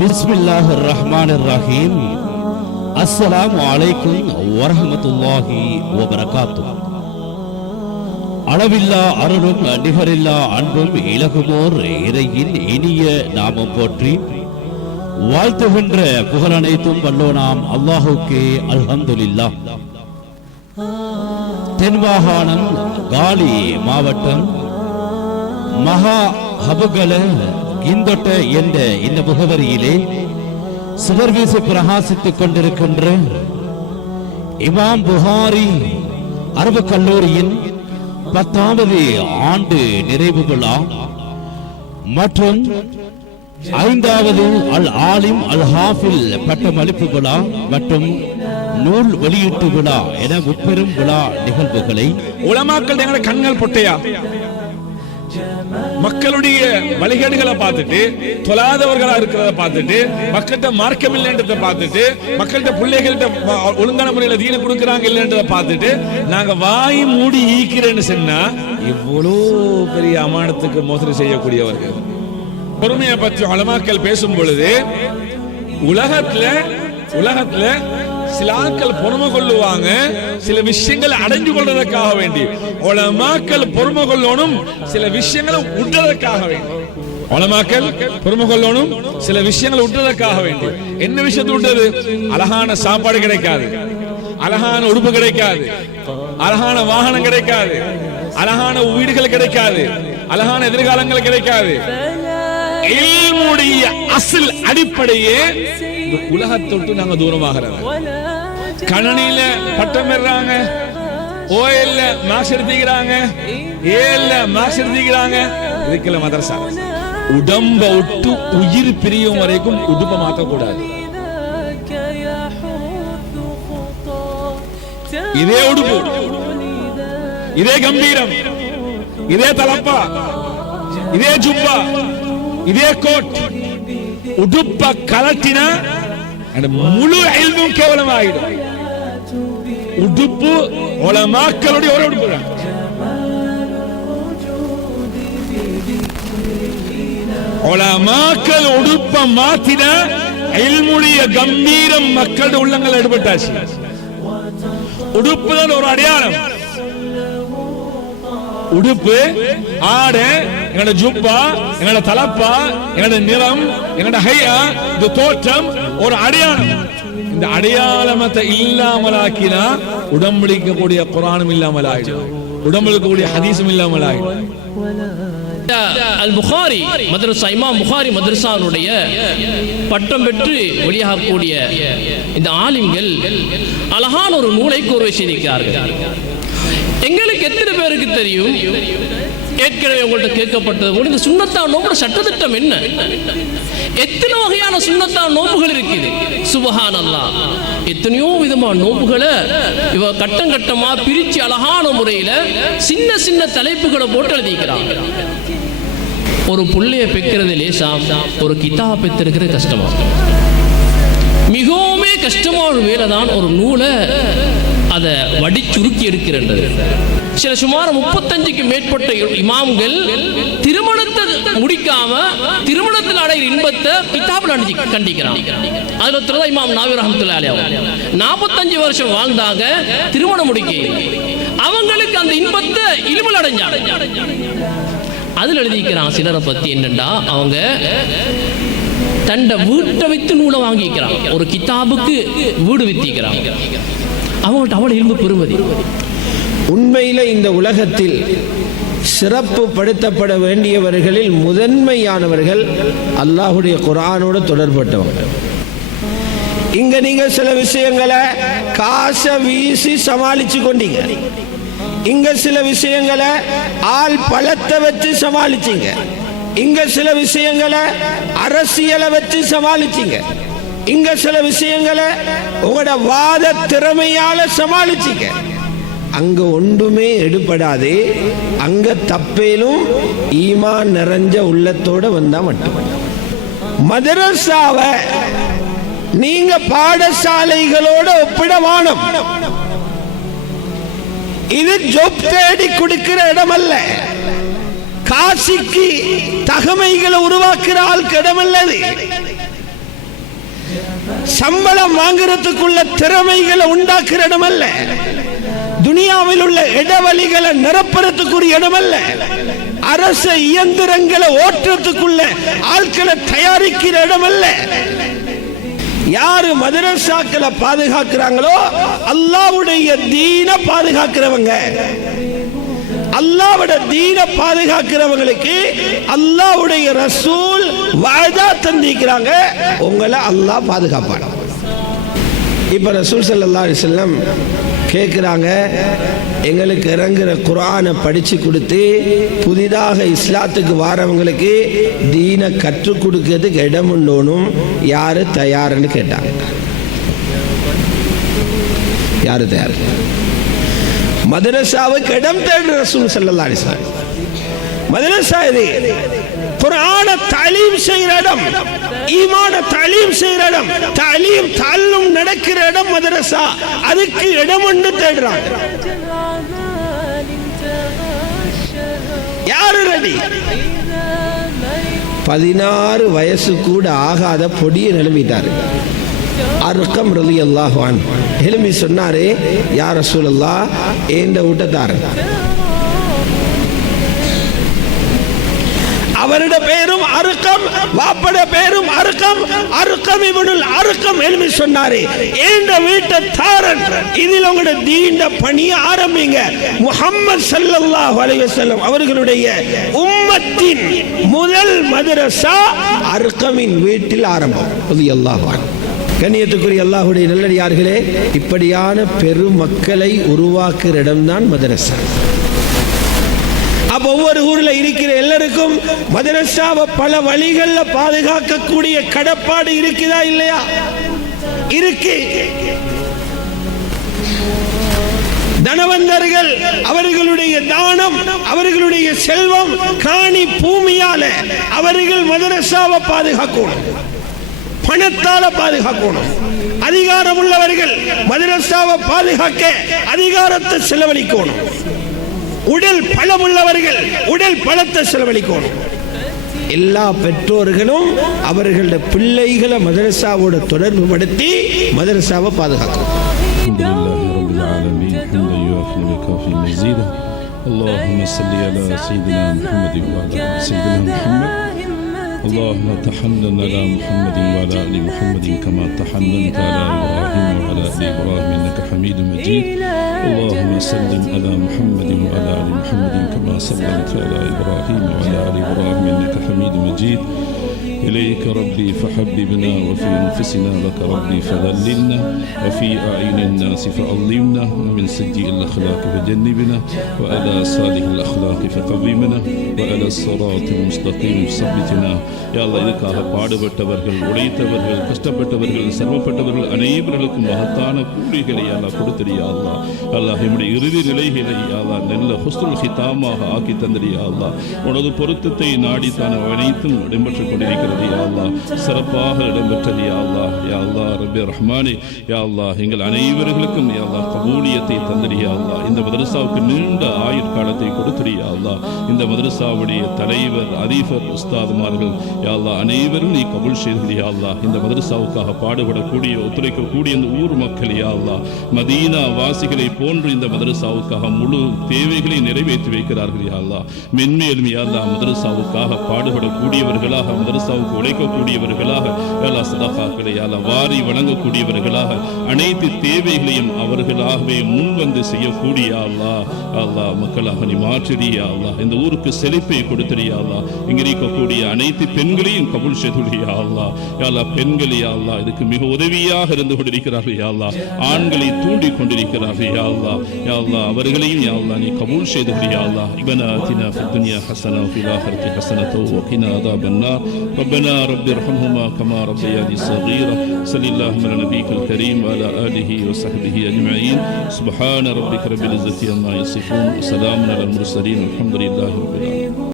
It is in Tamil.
பிஸ்மில்லாஹிர் ரஹ்மானிர் ரஹீம். அஸ்ஸலாமு அலைக்கும் வரஹ்மத்துல்லாஹி வபரகாத்துஹு. அளவில்லா அருளும் நிகரில்லா அன்பும் இலகுமோர் இறையின் இனிய நாமம் போற்றி வாழ்த்துகின்ற புகழ் அனைத்தும் வல்லோனாம் அல்லாஹுக்கே அல்ஹம்துலில்லாஹ். தென்மாகாணம் காலி மாவட்டம் மகா ஹபுகல கிந்தொட்ட என்ற இந்த முகவரியிலே சுடர்வீசி பிரகாசித்துக் கொண்டிருக்கின்ற இமாம் புகாரி அரபு கல்லூரியின் 10வது ஆண்டு நிறைவு விழா மற்றும் 5வது அல் ஆலிம் அல் ஹாஃபில் பட்டமளிப்பு விழா மற்றும் நூல் வெளியீட்டு விழா என முப்பெரும் விழா நிகழ்வுகளை உலமாக்கள் எங்களை கண்கள் பொட்டையா மக்களுடைய வழிகேடுகளை பார்த்துட்டு தொழாதவர்களா இருக்கிறத பார்த்துட்டு மக்கள்கிட்ட மார்க்கம் இல்லைன்றதை பார்த்துட்டு மக்கள்கிட்ட பிள்ளைகள்கிட்ட ஒழுங்கான முறையில தீன கொடுக்கறாங்க இல்லைன்றதை பார்த்துட்டு நாங்க வாய் மூடி ஈக்கிறேன்னு சொன்னா இவ்வளோ பெரிய அமானத்துக்கு மோசடி செய்யக்கூடியவர்கள். பொறுமையை பற்றி உலமாக்கள் பேசும் பொழுது உலகத்துல சில ஆட்கள் பொறுமை கொள்ளுவாங்க, சில விஷயங்களை அடைஞ்சு கொள்வதற்காக வேண்டி. உலமாக்கள் பொறுமை கொள்ளணும், சில விஷயங்களை விட்டுறதுக்காக வேண்டி. உலமாக்கள் பொறுமை கொள்ளணும், சில விஷயங்களை விட்டுறதுக்காக வேண்டி. என்ன விஷயத்தை விட்டது? அழகான சாப்பாடு கிடைக்காது, அழகான உடுப்பு கிடைக்காது, அழகான வாகனம் கிடைக்காது, அழகான வீடுகள் கிடைக்காது, அழகான எதிர்காலங்கள் கிடைக்காது. இல்முடைய அசல் அடிப்படையே உலகத்தொட்டு நாங்க தூரமாகிறது. கணனியில பட்டம் பெறாங்க, ஓஎல்ல மார்க்ஸ் எடுத்துக்கிறாங்க, ஏஎல்ல மார்க்ஸ் எடுத்துக்கிறாங்க. இதுக்குள்ள மதரசா உடம்ப விட்டு உயிர் பிரியும் வரைக்கும் உடுப்ப மாத்த கூடாது. இதே உடுப்பு, இதே கம்பீரம், இதே தலப்பா, இதே ஜுப்பா, இதே கோட். உடுப்ப கலட்டினா முழு இல்மும் கேவலமாயிடும். உடுப்பு உலமாக்களுடைய ஒரு உடுப்பு. உலமாக்கள் உடுப்ப மாத்தின இல்முடைய கம்பீரம் மக்களுடைய உள்ளங்கள் எடுபட்டாச்சு. உடுப்புதான் ஒரு அடையாளம். உடுப்பு, ஆடை, எங்களோட ஜுப்பா, எங்களோட தலப்பா, எங்களோட நிறம், எங்களோட ஹையா, இந்த தோற்றம் ஒரு அடையாளம். இந்த அடையாளமத்தை இல்லாமலாக்கினா உடம்புடிக்கக்கூடிய குர்ஆனும் இல்லாமலாயிடும், உடம்புடிக்கக்கூடிய ஹதீஸும் இல்லாமலாயிடும். அல் புகாரி மதரசா, இமாம் புகாரி மதரசாவுடைய பட்டம் பெற்று வெளியாகக்கூடிய இந்த ஆலிம்கள் அழகான ஒரு நூலை கோர்வை செய்திருக்கிறார்கள். எங்களுக்கு எத்தனை பேருக்கு தெரியும்? ஏற்கனவே உங்கள்கிட்ட கேட்கப்பட்டது, இந்த சுன்னத்தான் நோம்போட சட்டத்திட்டம் என்ன? எத்தனை வகையான சுன்னத்தான் நோம்புகள் இருக்குது? சுப்ஹானல்லாஹ், எத்தனையோ விதமான நோம்புகளை இவ கட்டம் கட்டமா பிரிச்சு அழகான முறையில சின்ன சின்ன தலைப்புகளை போட்டு எழுதிக்கிறாங்க. ஒரு புள்ளைய பெக்கிறது லேசா, ஒரு கிதாப் பெற்றிருக்கிறது கஷ்டமா, மிகவும் கஷ்டமான வேலை தான் ஒரு நூலை அதை வடி சுருக்கி எடுக்கிறது. சில சுமார் 35க்கு மேற்பட்ட இமாம்கள் திருமணத்தை முடிக்காம திருமணத்தில் அடைகிற இன்பத்தை கிதாபில் கண்டிக்கிறாங்க. அதுல ஒருத்தர் தான் இமாம் நாவி ரஹ்மத்துல்லாஹி அலைஹி. 45 வருஷம் வாழ்ந்தாங்க, திருமணம் முடிக்க அவங்களுக்கு அந்த இன்பத்தை இல்முல் அடைஞ்சாங்க. அதுல எழுதிக்கிறான் சிலரை பத்தி என்னண்டா, அவங்க தண்ட வீட்டை வைத்து நூலை வாங்கிக்கிறாங்க, ஒரு கிதாபுக்கு வீடு வித்திக்கிறாங்க. அவங்கள்ட்ட அவ்வளவு இல்மு பெறுமதி. உண்மையில இந்த உலகத்தில் சிறப்பு படுத்தப்பட வேண்டியவர்களில் முதன்மையானவர்கள் அல்லாஹ்வுடைய குர்ஆனோடு தொடர்பட்டவங்க. இங்க நீங்க சில விஷயங்களை காசை வீசி சமாளிச்சு கொண்டீங்க, இங்க சில விஷயங்களை ஆள் பலத்தை வச்சு சமாளிச்சீங்க, இங்க சில விஷயங்களை அரசியலை வச்சு சமாளிச்சீங்க, இங்க சில விஷயங்களை உங்களோட வாத திறமையால சமாளிச்சீங்க. அங்க ஒன்றுமே எடுபடாது. அங்க தப்பேலும் ஈமான் நிறைஞ்ச உள்ளத்தோட வந்தா மட்டும். மதரசாவை நீங்க பாடசாலைகளோட ஒப்பிட வானம். இது ஜொப் தேடி கொடுக்கிற இடம் அல்ல, காசிக்கு தகமைகளை உருவாக்குற ஆள் இடமல்லது. சம்பளம் வாங்குறதுக்குள்ள திறமைகளை உண்டாக்குற இடம் அல்ல. துனியாவில் உள்ள இடவழிகளை நிரப்புறதுக்குரிய இடம் அல்ல. அரச இயந்திரங்களை ஓட்டுறதுக்குள்ள ஆட்களை தயாரிக்கிற இடம் அல்ல. யாரு மதரசாக்களை பாதுகாக்கிறாங்களோ அல்லாஹ்வுடைய தீன பாதுகாக்கிறவங்க. அல்லாஹ்வுடைய தீன பாதுகாக்கிறவங்களுக்கு அல்லாஹ்வுடைய ரசூல் வாதா தந்திக்கிறாங்க, உங்களை அல்லாஹ் பாதுகாப்பான். இப்ப ரசூல் ஸல்லல்லாஹு அலைஹி வஸல்லம் கேட்குறாங்க, எங்களுக்கு இறங்குற குர்ஆனை படித்து கொடுத்து புதிதாக இஸ்லாத்துக்கு வாரவங்களுக்கு தீனை கற்றுக் கொடுக்கிறதுக்கு இடம் உண்டோனும் யாரு தயார்னு கேட்டாங்க. யாரு தயார்? மதரசாவுக்கு இடம் தேடுற ரசூல் ஸல்லல்லாஹு அலைஹி வஸல்லம். மதரசா இது குர்ஆன தலீம் செய்கிற இடம், ஈமான தலீம் செய்கிற இடம், தலீம் தல்லும் நடக்கிற இடம் மதரசா. அதுக்கு இடம் ஒன்று தேடுறாங்க. யாரு ரெடி? 16 வயசு கூட ஆகாத பொடியை நிலமிட்டாரு. அர்கம் ரலியல்லாஹு அன்ஹு எழுப்பி சொன்னாரு, யா ரசூலல்லாஹ், ஏண்ட ஊட்டத்தாரு. அவருடைய பேரும் அர்கம், வாப்பட பேரும் அர்கம், அர்கம் இப்னுல் அர்கம் எழுப்பி சொன்னாரு, ஏண்ட வீட்டை தாரன், இதில் உங்களுடைய தீண்ட பணியை ஆரம்பிங்க. முஹம்மது ஸல்லல்லாஹு அலைஹி வஸல்லம் அவர்களுடைய உம்மத்தின் முதல் மதரசா அர்கமின் வீட்டில் ஆரம்பம். ரலியல்லாஹு அன்ஹு. கண்ணியத்துக்குரிய அல்லாஹ்வுடைய நல்லடியார்களே, இப்படியான பெருமக்களை உருவாக்குற இடம்தான் மதரசா. அப்ப ஒவ்வொரு ஊர்ல இருக்கிற எல்லாருக்கும் மதரசாவை பல வழிகள்ல பாதுகாக்கக்கூடிய கடப்பாடு இருக்குதா இல்லையா? இருக்கு. தனவந்தர்கள் அவர்களுடைய தானம், அவர்களுடைய செல்வம், காணி பூமியால அவர்கள் மதரசாவை பாதுகாக்கணும், பணத்தால பாதுகாக்கணும். அதிகாரம் உள்ளவர்கள் மதரசாவை பாதுகாக்க அதிகாரத்தை செலவழிக்கணும். உடல் பலம் உள்ளவர்கள் உடல் பலத்தை செலவழிக்கணும். எல்லா பெற்றோர்களும் அவர்களுடைய பிள்ளைகளை மதரசாவோட தொடர்பு படுத்தி மதரசாவை பாதுகாக்கணும். اللهم صل على سيدنا محمد وعلى سيدنا محمد. اللهم تحنن على محمد وعلى ال محمد كما تحننت على ابراهيم وعلى ال ابراهيم انك حميد مجيد. اللهم سلم على محمد وعلى ال محمد كما سلمت على ابراهيم وعلى ال ابراهيم انك حميد مجيد. إليك ربي فحببنا وفي أنفسنا لك ربي فذللنا وفي أعين الناس فأظلمنا ومن سيئ الأخلاق فجنبنا وعلى صالح الأخلاق فقومنا وعلى الصراط المستقيم ثبتنا. يا الله இதுக்காக பாடுபட்டவர்கள், உழைத்தவர்கள், கஷ்டப்பட்டவர்கள், சிரமப்பட்டவர்கள் அனைவருக்கும் மகத்தான கூலிகளை அல்லாஹ் கொடுத்தியா அல்லாஹ். அல்லாஹ் நம்முடைய இறுதி நிலைகளை அல்லாஹ் நல்ல ஹுஸ்னுல் ஹிதாமாக ஆக்கி தந்திரியா அல்லாஹ். உனது பொருத்தத்தை நாடித்தான அனைத்தும் இடம்பெற்றுக் கொண்டிருக்கிறது யா அல்லாஹ். சிறப்பாக இடம்பெற்றது யா அல்லாஹ். யா அல்லாஹ் ரப்பி ரஹ்மானே, யா அல்லாஹ் எங்கள் அனைவர்களுக்கும் யா அல்லாஹ் கபூலியத்தை தந்திரியா அல்லாஹ். இந்த மதரசாவுக்கு நீண்ட ஆயுட்காலத்தை கொடுத்திரியா அல்லாஹ். இந்த மதரசாவுடைய தலைவர், அதிபர், உஸ்தாதுமார்கள் யா அல்லாஹ் அனைவரும் நீ கபூல் செய்தியா அல்லாஹ். இந்த மதரசாவுக்காக பாடுபடக்கூடிய, ஒத்துழைக்கக்கூடிய இந்த ஊர் மக்கள் யா அல்லாஹ் மதீனா வாசிகளை போன்று இந்த மதரசாவுக்காக முழு தேவைகளை நிறைவேற்றி வைக்கிறார்கள் யா அல்லாஹ். மென்மேலும் யா அல்லாஹ் மதரசாவுக்காக பாடுபடக்கூடியவர்களாக, மதரசாவுக்கு உழைக்கக்கூடியவர்களாக யா அல்லாஹ் சதகாக்களை யா அல்லாஹ் வாரி வழங்கக்கூடியவர்களாக, அனைத்து தேவைகளையும் அவர்களாகவே முன்வந்து செய்யக்கூடிய அல்லாஹ் அல்லாஹ் மக்களாக நீ மாற்றியா அல்லாஹ். இந்த ஊருக்கு செழிப்பை கொடுத்தியா அல்லாஹ். இங்க இருக்கக்கூடிய அனைத்து பெண்களையும் கபூல் செய்துடியா அல்லாஹ். யா அல்லாஹ் பெண்கள் யா அல்லாஹ் இதுக்கு மிக உதவியாக இருந்து கொண்டிருக்கிறார்கள் யா அல்லாஹ். ஆண்களை தூண்டி கொண்டிருக்கிறார்கள் யா அல்லாஹ். யா அல்லாஹ் அவர்களையும் யா அல்லாஹ் நீ கபூல் செய்துடியா அல்லாஹ். ரப்பனா ஆதினா ஃபித் துன்யா ஹஸனா வ ஃபில் ஆখিরাতি ஹஸனத்தன் வ கினா அஸாபன் நார். ரப்பனா ரப்பி இர்ஹம்ஹுமா கமா ரப்பயானி ஸகீரா. ஸல்லல்லாஹு அலா நபியில் கரீம் வ அலா ஆலிஹி வ ஸஹ்பிஹி அஜ்மஈன். சுப்ஹான ரப்பிக ரப்பில் இஸ்ஸத்தி அம்மா யசிஃபூன். ஸலாமுன் அலல் முர்ஸலீன். அல்ஹம்துலில்லாஹி ரப்பில் ஆலமீன்.